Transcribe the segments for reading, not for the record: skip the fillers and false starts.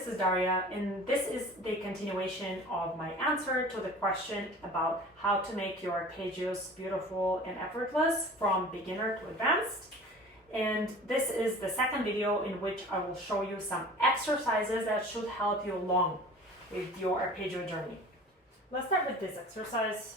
this is Daria, and this is the continuation of my answer to the question about how to make your arpeggios beautiful and effortless from beginner to advanced. And this is the second video in which I will show you some exercises that should help you along with your arpeggio journey. Let's start with this exercise.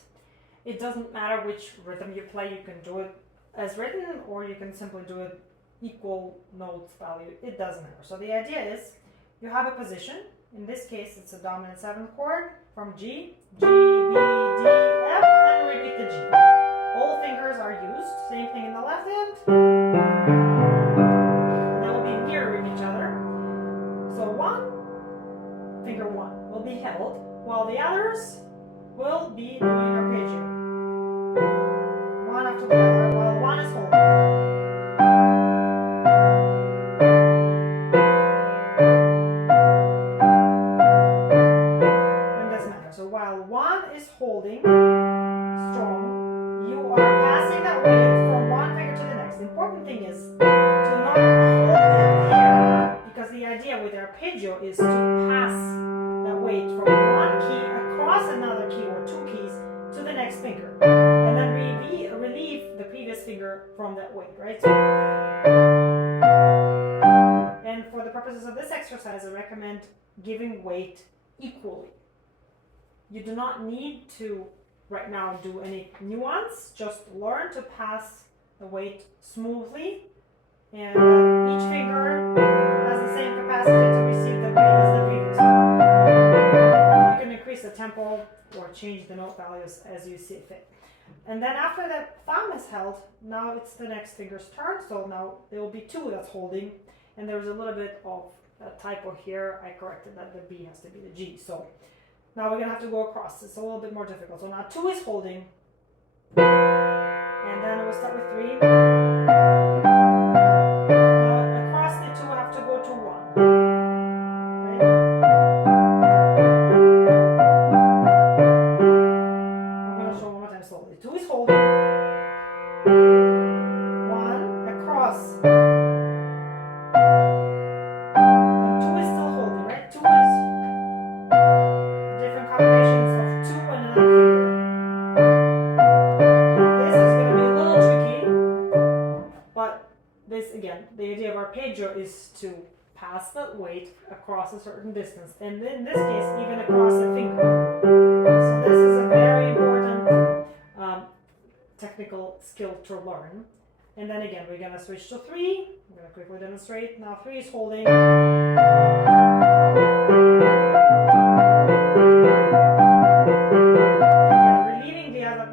It doesn't matter which rhythm you play, you can do it as written or you can simply do it equal notes value, it doesn't matter. So the idea is you have a position, in this case it's a dominant 7 chord from G, G, B, D, F, and repeat the G. All fingers are used, same thing in the left hand. They will be mirroring each other. So finger 1 will be held, while the others will be doing arpeggio. One after the other, while one is holding. Holding strong, you are passing that weight from one finger to the next. The important thing is to not hold it here, because the idea with arpeggio is to pass that weight from one key across another key or two keys to the next finger, and then relieve the previous finger from that weight, right? So, and for the purposes of this exercise, I recommend giving weight equally. You do not need to right now do any nuance, just learn to pass the weight smoothly, and each finger has the same capacity to receive the weight as the previous one. You can increase the tempo or change the note values as you see fit. And then after that thumb is held, now it's the next finger's turn, so now there will be 2 that's holding, and there's a little bit of a typo here. I corrected that the B has to be the G. So now we're going to have to go across. It's a little bit more difficult. So now 2 is holding. And then we'll start with 3. Now across the 2 we have to go to 1. Right? I'm going to show one more time slowly. 2 is holding. 1 across. And 2 is still holding, right? 2 is combinations of 2 and another finger. This is going to be a little tricky, but this again, the idea of arpeggio is to pass that weight across a certain distance, and in this case even across a finger. So this is a very important technical skill to learn. And then again we're going to switch to 3. I'm going to quickly demonstrate. Now 3 is holding.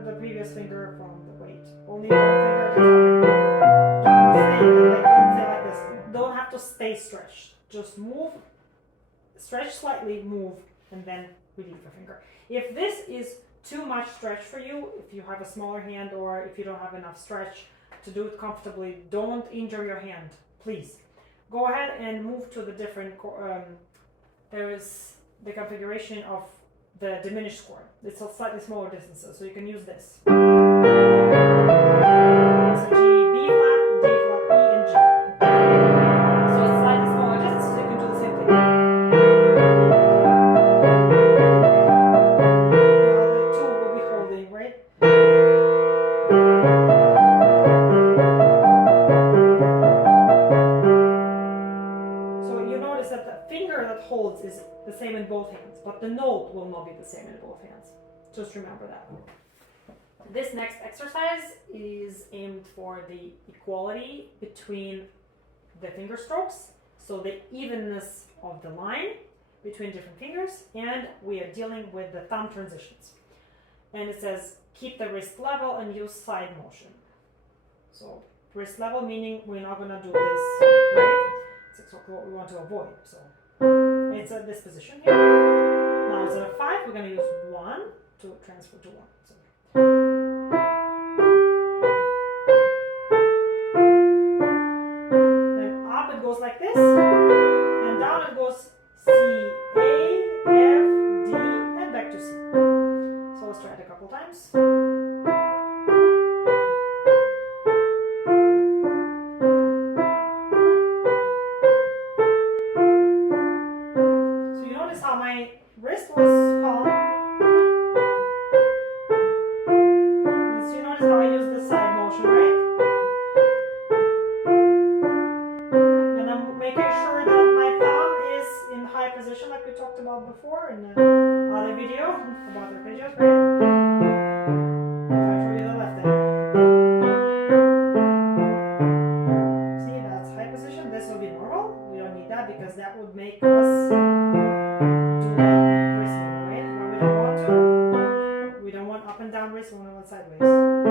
The previous finger from the weight. Only one finger at a time. Don't stay like this. Don't have to stay stretched. Just move, stretch slightly, move, and then relieve the finger. If this is too much stretch for you, if you have a smaller hand or if you don't have enough stretch to do it comfortably, don't injure your hand, please. Go ahead and move to the different, there is the configuration of the diminished chord. It's a slightly smaller distances, so you can use this. It's a G, B flat, D flat, E, and G. So it's slightly smaller distances, so you can do the same thing. Now the 2 will be holding, right? So you notice that the finger that holds is the same in both hands, but the note will not be the same in both hands. Just remember that. This next exercise is aimed for the equality between the finger strokes, so the evenness of the line between different fingers, and we are dealing with the thumb transitions. And it says keep the wrist level and use side motion. So wrist level meaning we're not going to do this, right? It's exactly what we want to avoid. So it's at this position here. Now instead of 5, we're going to use 1 to transfer to 1. So. Then up it goes like this, and down it goes C, A, F, D, and back to C. So let's try it a couple times. my wrist was calm. So you notice how I use the side motion, right? And I'm making sure that my thumb is in high position like we talked about before in the other video about arpeggios, right? If I show you the left hand. See, that's high position. This will be normal. We don't need that because that would make us do like wrist movement, right? When we don't want to. We don't want up and down wrist, we want sideways. And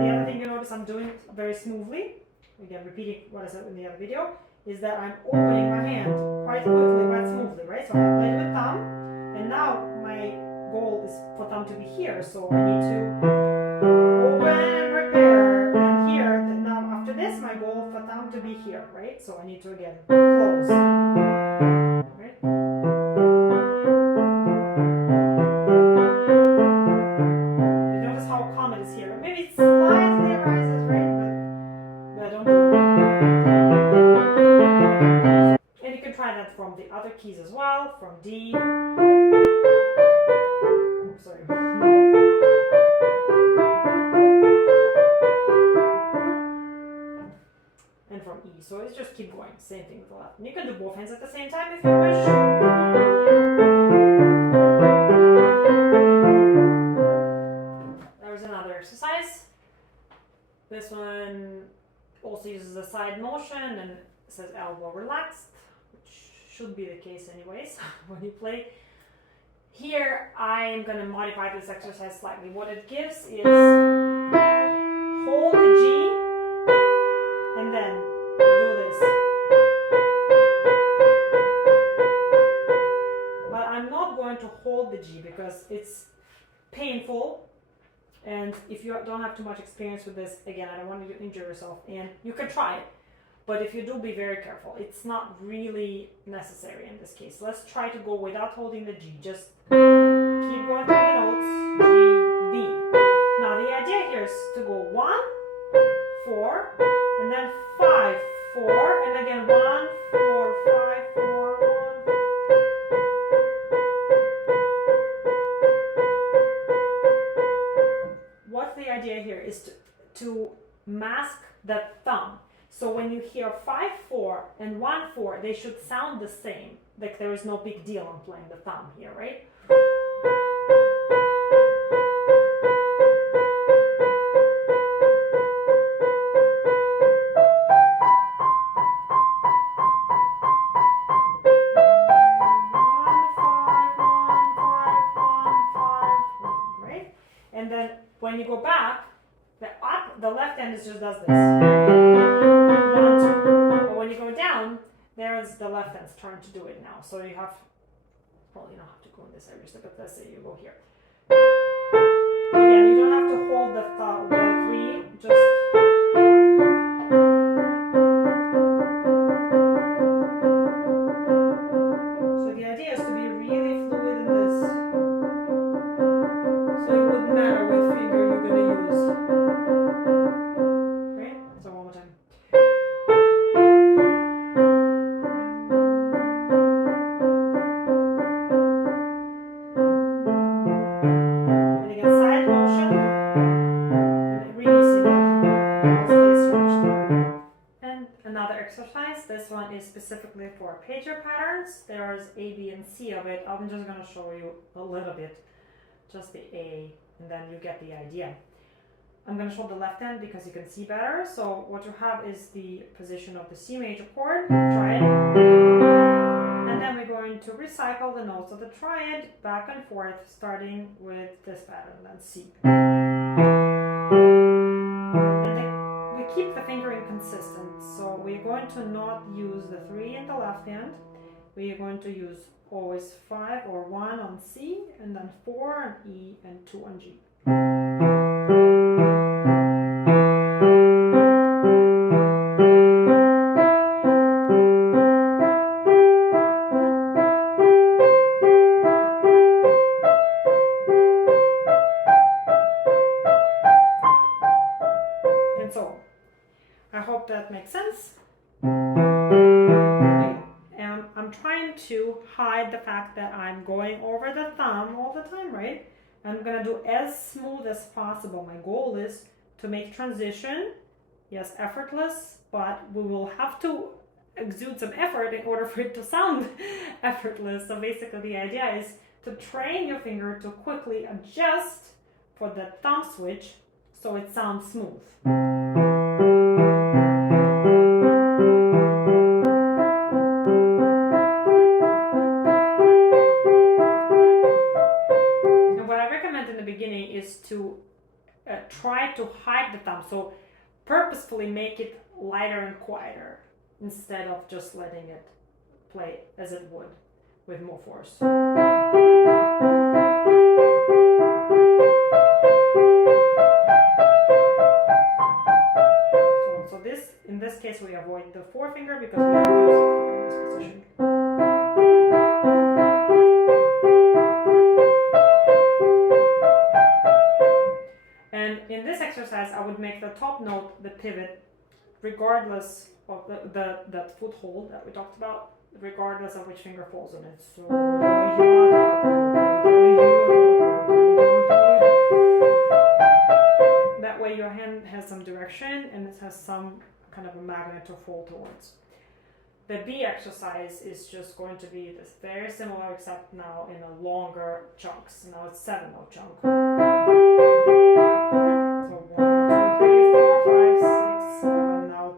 the other thing you notice I'm doing very smoothly, again repeating what I said in the other video, is that I'm opening my hand quite quickly but smoothly, right? So I played with thumb, and now my goal is for thumb to be here, so I need to open and prepare, and here, and now after this, my goal for thumb to be here, right? So I need to again close, right? You notice how calm it is here. Maybe it slightly rises, right? But I don't do it. And you can try that from the other keys as well, from D. Oh, sorry. And from E. So it's just keep going. Same thing with the left. And you can do both hands at the same time if you wish. There's another exercise. This one also uses a side motion and says elbow relaxed, which should be the case anyways when you play. Here I'm going to modify this exercise slightly. What it gives is hold the G and then do this. But I'm not going to hold the G because it's painful. And if you don't have too much experience with this, again, I don't want you to injure yourself, and you can try it. But if you do, be very careful. It's not really necessary in this case. Let's try to go without holding the G. Just keep going through the notes, G, B. Now the idea here is to go 1, 4, and then 5, 4, and again 1, 4, 5, 4, 1. What's the idea here is to mask that thumb. So when you hear 5, 4 and 1, 4, they should sound the same. Like there is no big deal on playing the thumb here, right? And then when you go back, the left hand just does this. 1, 2. But when you go down, there's the left hand's turn to do it now. So you have, well, you don't have to go in this every step, but let's say you go here. Again, you don't have to hold the 3, just. So the idea is to be really fluid in this. So it wouldn't matter what finger you're going to use. Right? So one more time. And again, side motion. And releasing it. And another exercise. This one is specifically for arpeggio patterns. There's A, B, and C of it. I'm just going to show you a little bit. Just the A, and then you get the idea. I'm going to show the left hand because you can see better. So what you have is the position of the C major chord, triad, and then we're going to recycle the notes of the triad back and forth, starting with this pattern, then C. And we keep the fingering consistent, so we're going to not use the 3 in the left hand. We are going to use always 5 or 1 on C, and then 4 on E, and 2 on G. And so, I hope that makes sense. to hide the fact that I'm going over the thumb all the time, right? I'm gonna do as smooth as possible. My goal is to make transition, yes, effortless, but we will have to exude some effort in order for it to sound effortless. So basically the idea is to train your finger to quickly adjust for the thumb switch so it sounds smooth. And what I recommend in the beginning is to try to hide the thumb, so purposefully make it lighter and quieter instead of just letting it play as it would with more force. So this, in this case, we avoid the forefinger because we don't use it in this position. And in this exercise, I would make the top note the pivot, regardless of that foothold that we talked about, regardless of which finger falls on it. So that way your hand has some direction and it has some kind of a magnet to fall towards. The B exercise is just going to be this very similar, except now in a longer chunks. Now it's 7-note chunk. So 1, 2, 3, 4, 5, 6, 7. Now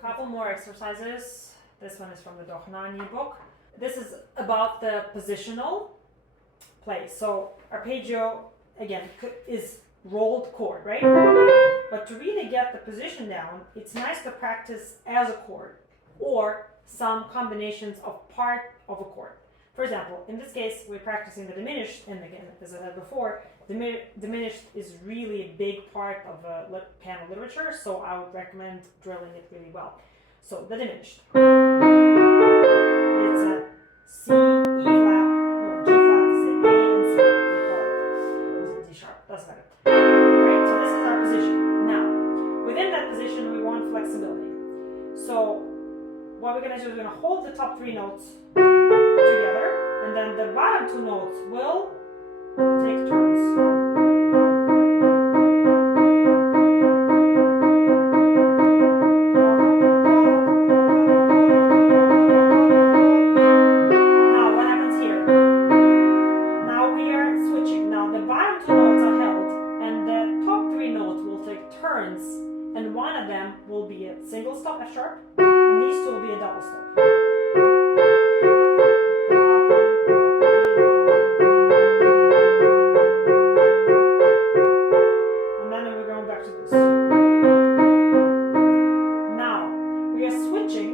couple more exercises. This one is from the Dochnani book. This is about the positional play. So arpeggio, again, is rolled chord, right? But to really get the position down, it's nice to practice as a chord or some combinations of part of a chord. For example, in this case, we're practicing the diminished, and again, as I said before, diminished is really a big part of piano literature, so I would recommend drilling it really well. So the diminished. It's a C, E flat, no, G flat, say A and C. It's a D sharp, doesn't matter. Right, so this is our position. Now, within that position, we want flexibility. So what we're going to do is we're going to hold the top 3 notes together, and then the bottom 2 notes will take turns. And one of them will be a single stop F sharp, and these two will be a double stop. And then we're going back to this. Now, we are switching.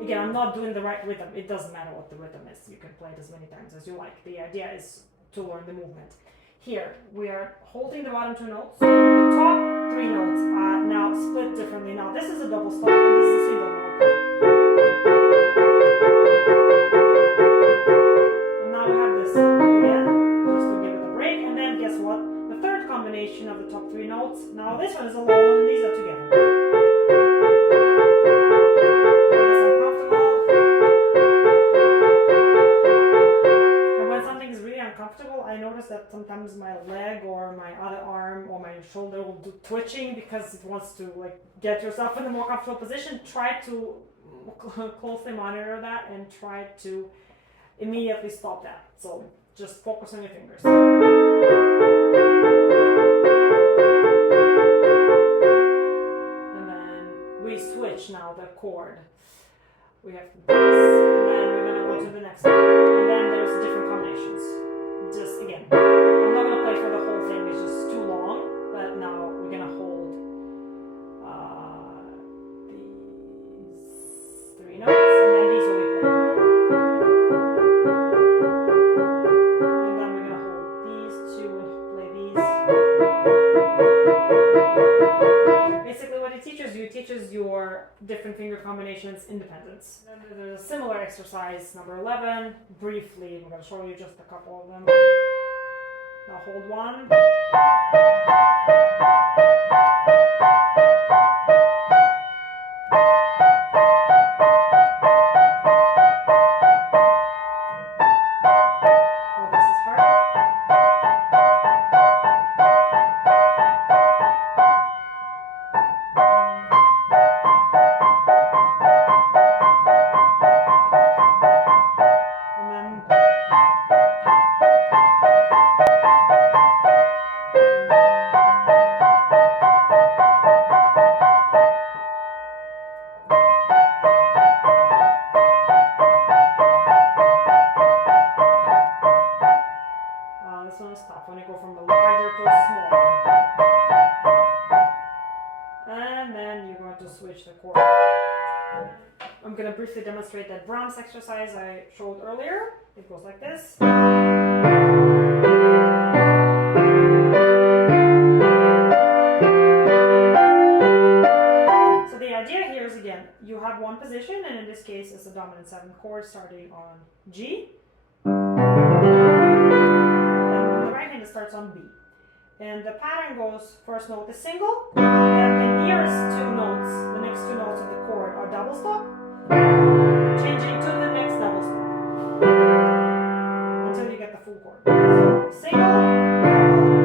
Again, I'm not doing the right rhythm. It doesn't matter what the rhythm is. You can play it as many times as you like. The idea is to learn the movement. Here, we are holding the bottom 2 notes. The top 3 notes are now split differently. Now, this is a double stop, and this is a single note. And now we have this again, just to give it a break. And then, guess what? The third combination of the top 3 notes. Now, this one is alone, and these are together. I notice that sometimes my leg or my other arm or my shoulder will do twitching because it wants to like get yourself in a more comfortable position. Try to closely monitor that and try to immediately stop that. So just focus on your fingers. And then we switch now the chord. We have this, and then we're going to go to the next one. And then there's different combinations. Just again, I'm not going to play for the whole thing, it's just too long, but now we're going to hold these 3 notes, and then these will be played. And then we're going to hold these 2 and play these. Basically what it teaches your different finger combinations independence. And then there's a similar exercise, number 11. Briefly, we're going to show you just a couple of them. Now hold 1. going to briefly demonstrate that Brahms exercise I showed earlier. It goes like this. So the idea here is, again, you have one position, and in this case it's a dominant 7th chord starting on G. And the right hand starts on B. And the pattern goes, first note is single, then the nearest two notes, the next two notes of the chord are double stop, changing to the next double stop, until you get the full chord. So single,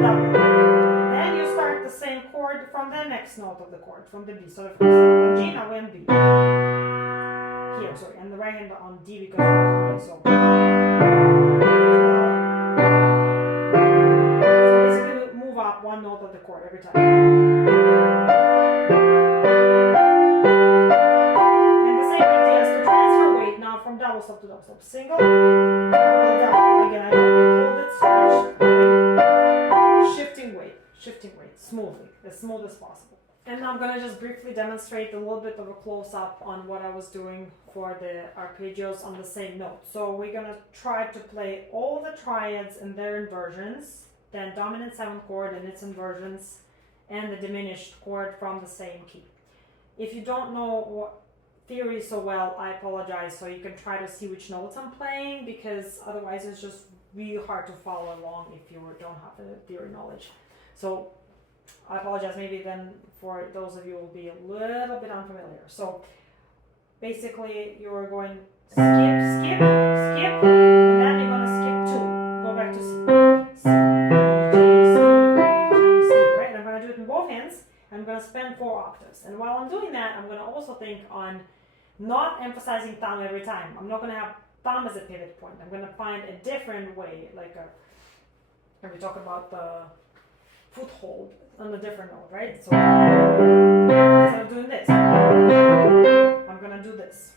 double, double. Then you start the same chord from the next note of the chord, from the B. So the first on G, now we're on B. Here, sorry, and the right hand on D because we're on B, so. One note of the chord every time. And the same idea is to transfer weight now from double stop to double stop. Single, double, double. Again, I don't hold it, stretch, shifting weight smoothly, as smooth as possible. And now I'm going to just briefly demonstrate a little bit of a close-up on what I was doing for the arpeggios on the same note. So we're going to try to play all the triads and their inversions, then dominant 7th chord and its inversions, and the diminished chord from the same key. If you don't know what theory so well, I apologize, so you can try to see which notes I'm playing, because otherwise it's just really hard to follow along if you don't have the theory knowledge. So I apologize, maybe then for those of you who will be a little bit unfamiliar. So basically you're going skip, skip, skip, and then you're going to skip 2. Go back to C. I'm going to spend 4 octaves. And while I'm doing that, I'm going to also think on not emphasizing thumb every time. I'm not going to have thumb as a pivot point. I'm going to find a different way, like when we talk about the foothold on a different note, right? So instead of doing this, I'm going to do this.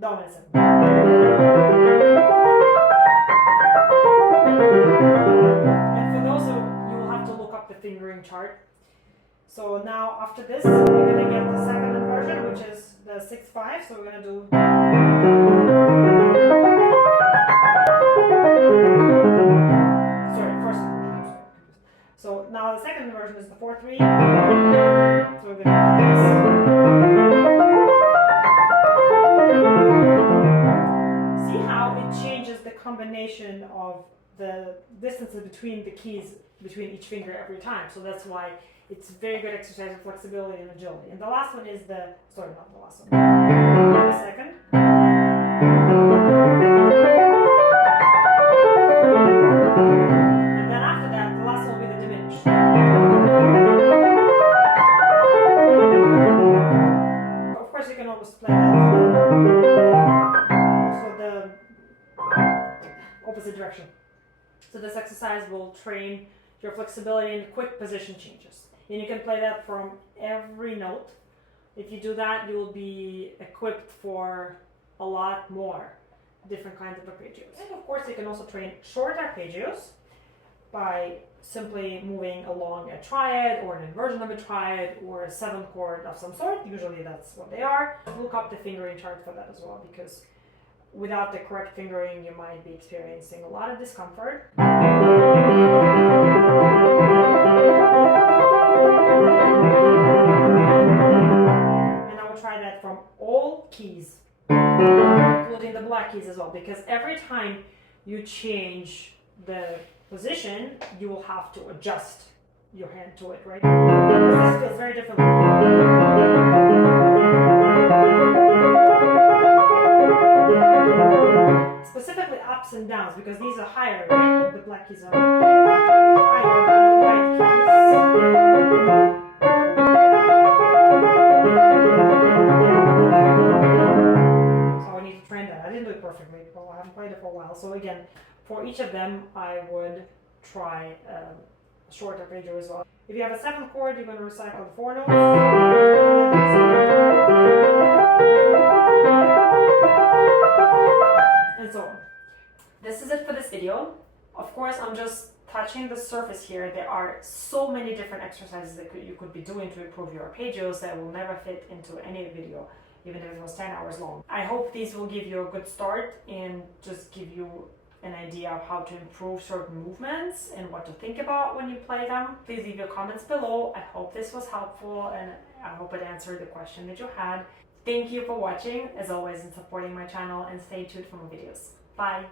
Dominant 7. And for those of you will have to look up the fingering chart. So now after this, we're going to get the second inversion, which is the 6-5. So we're going to do. Sorry, first inversion. So now the second inversion is the 4-3. So we're going to do this. Combination of the distances between the keys between each finger every time. So that's why it's very good exercise of flexibility and agility. And the last one is the, sorry, not the last one, the second. And then after that, the last one will be the diminished. Of course, you can always play that. Also the opposite direction. So this exercise will train your flexibility and quick position changes. And you can play that from every note. If you do that, you will be equipped for a lot more different kinds of arpeggios. And of course, you can also train short arpeggios by simply moving along a triad or an inversion of a triad or a 7th chord of some sort. Usually that's what they are. Look up the fingering chart for that as well, because without the correct fingering, you might be experiencing a lot of discomfort. And I will try that from all keys. So black keys as well, because every time you change the position, you will have to adjust your hand to it, right? Because this feels very different. Specifically ups and downs, because these are higher, right? The black keys are higher than the white keys. So I need to train that. I didn't do it perfectly, well, I haven't played it for a while. So again, for each of them, I would try a short arpeggio as well. If you have a 7th chord, you're going to recycle the 4 notes. And so on. This is it for this video. Of course, I'm just touching the surface here. There are so many different exercises that you could be doing to improve your arpeggios that will never fit into any video, even if it was 10 hours long. I hope these will give you a good start and just give you an idea of how to improve certain movements and what to think about when you play them. Please leave your comments below. I hope this was helpful and I hope it answered the question that you had. Thank you for watching, as always, and supporting my channel, and stay tuned for more videos. Bye!